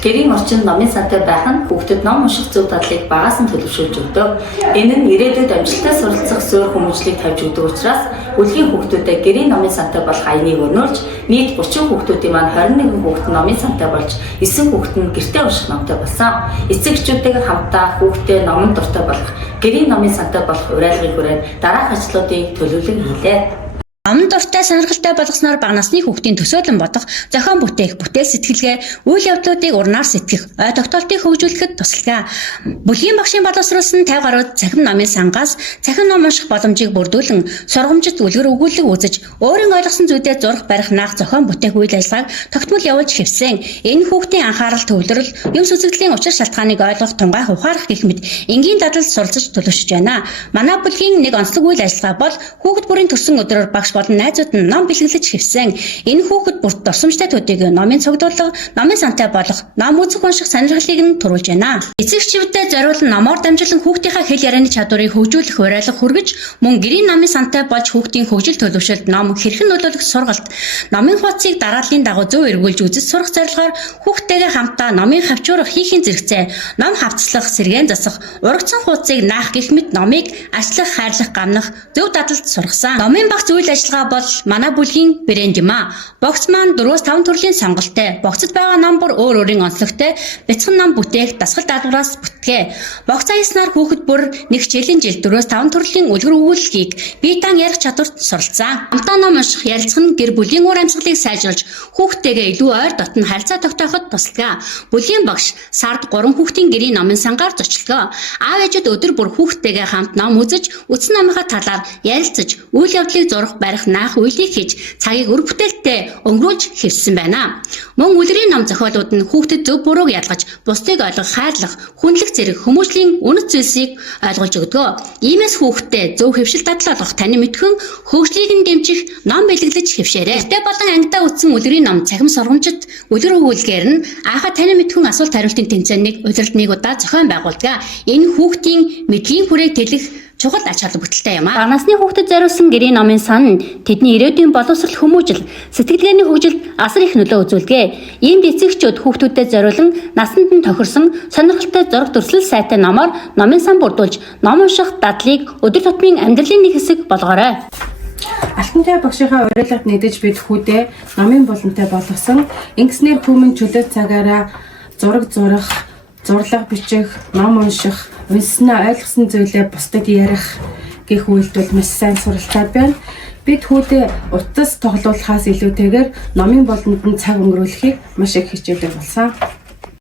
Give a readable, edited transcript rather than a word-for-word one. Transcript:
Гэрийн орчинд номын сантай байх нь хүүхдэд ном унших зөв дадлыг багаас нь төлөвшүүлж өгдөг. Энэ нь ирээдүйд амжилттай суралцах суурь хүмүүжлийг тавьж өгдөг учраас үлгийн хүүхдүүдэд гэрийн номын сантай болох аяныг өнөөлж нийт 30 хүүхдүүдийн маань 21 хүүхэд номын сантай болж 9 хүүхэд нь гэртээ унших номтой болсон. Эцэгчүүдтэйгээ хамтдаа хүүхдээ номон дуртай болох гэрийн номын сантай болох уриалгыг хүрээд дараах ажлуудыг төлөвлөн хийлээ. Номон дуртай сонирхолтой болгосноор бага насны хүүхдийн төсөөлөн бодох, зохион бүтээх, бүтээл сэтгэлгээ, үйл явдлуудыг урнаар сэтгэх, ой тогтоолтыг хөгжүүлэхэд тусалгаа. Бүлгийн багшийн боловсруулсан 50 гаруй цахим номын сангаас цахим ном унших боломжийг бүрдүүлэн сургамжид үлгэр өгүүлэг үзэж, өөрийн ойлгосон зүйдээ зурх барих наах зохион бүтээх үйл ажиллагааг тогтмол явуулж хэвсэн. Энэ хүүхдийн анхаарал төвлөрөл, юмс үзэгдлийн учир шалтгааныг ойлгох, тунгаах, ухаарах гэх мэт энгийн дадалд суралцж төлөвшөж байна. Манай бүлгийн нэг онцлог үйл ажиллагаа бол хүүхэд бүрийн төссөн өдрөөр багш болон найзууд нь ном бэлгэлж хэвсэн. Энэ хүүхэд бүрт дурсамжтай төдийгүй номын цогцоллого, номын сантай болох, ном үзэх унших сонирхлыг нь төрүүлж байна. Эцэгчүүдтэй зориулан номоор дамжуулан хүүхдийнхээ хэл ярианы чадварыг хөгжүүлэх уриалга хүргэж, мөн гэрийн номын сантай болж хүүхдийн хөгжил төлөвшөлт ном хэрхэн нөлөөлөх сургалт, номын хуудсыг дарааллын дагуу зөв эргүүлж үзэж сурах зорилгоор хүүхдтэйгээ хамтдаа номын хавчуурах хийхин зэрэгцээ, ном хавцлах, сэргээн засах, урагцсан хуудсыг наах гэх мэт номыг ачлах, хайрлах, гамнах зөв дадалд сургасан. Номын багц үйл ажиллагаа бол манай бүлгийн брэнд юм а. Богц маань 4-5 төрлийн сонголттой. Богцод байгаа ном бүр өөр өөрийн онцлогтой бяцхан ном бүтээх дасгал даалгавраас бүтгэ. Богц аяснаар хүүхэд бүр нэг хичээлийн жил 4-5 төрлийн үлгэр өгүүлэлгийг бие даан ярих чадварт суралцсан. Хамтдаа ном унших, ярилцах нь гэр бүлийн уур амьсгалыг сайжруулж, хүүхдтэйгээ илүү ойр дотн харилцаа тогтооход тусалгаа. Бүлгийн багш сард 3 хүүхдийн гэрийн номын сангаар зочлоо. Аав ээжүүд өдөр бүр хүүхдтэйгээ хамт ном үзэж, үтсэн номынхаа талаар ярилцаж, үйл явдлыг зурх, барих, наах үйлдэл хийж цагийг үр бүтээлтэй өнгөрүүлж хэвссэн байна. Мөн үлгэрийн ном зохиолууд нь хүүхдэд зөв бурууг ялгаж, бусдыг ойлгох, хайрлах, хүндлэх зэрэг хүмүүжлийн үнэт зүйлсийг ойлгуулж өгдөг. Иймээс хүүхдэд зөв хэвшил дадал олгох, танин мэдхүн хөгжлийг нь дэмжих ном бэлгэлж хэвшээрэй. Тэ болон ангидаа үтсэн үлгэрийн ном цахим сургамжид үлгэр өгүүлгээр нь аахаа танин мэдхүн асуулт хариултын тэмцээнийг удирдах нэг удаа зохион байгуулдаг. Энэ хүүхдийн мэдлэгийн хүрээг тэлэх чухал ач холбогдолтой юм а. Бага насны хүүхдэд зориулсан гэрийн номын сан тэдний ирээдүйн боловсрол, хүмүүжил, сэтгэлгээний хөгжилд асар их нөлөө үзүүлдэг. Иймд эцэгчүүд хүүхдүүдэд зориулан насанд нь тохирсон сонирхолтой зураг дүрслэл сайтай номоор номын сан бүрдүүлж, ном унших дадлыг өдөр тутмын амьдралын нэг хэсэг болгоорой. Алтантай багшийнхаа уриалгад нэгдэж бид хүүдээ номын булантай болгосон. Ингэснээр хүмүүн чөлөө цагаараа зураг зурах, зурлага бичих, ном унших, үнснээ ойлгосон зүйлээ бусдад ярих гэх үйлдэл маш сайн суралцаад байна. Бид хүүдээ утас тоглуулахаас илүүтэйгээр номын болонд нь цаг өнгөрүүлэхийг маш их хичээдэг болсон.